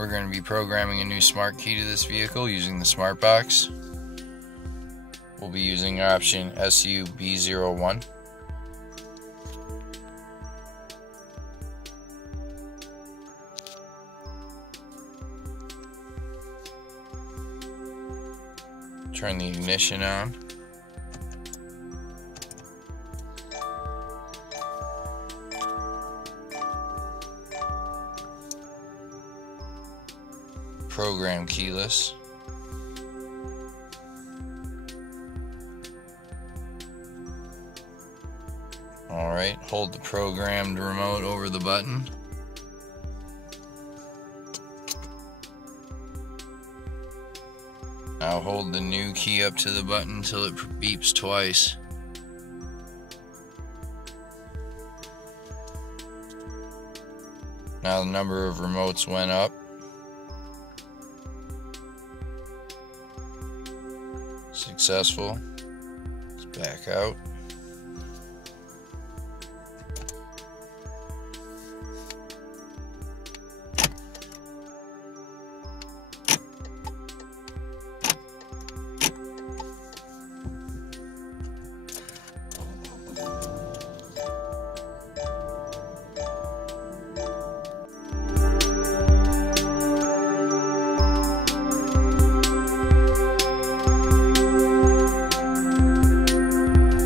We're going to be programming a new smart key to this vehicle using the smart box. We'll be using option SUB01. Turn the ignition on. Program keyless. Alright, hold the programmed remote over the button. Now hold the new key up to the button until it beeps twice. Now the number of remotes went up. Successful. Let's back out.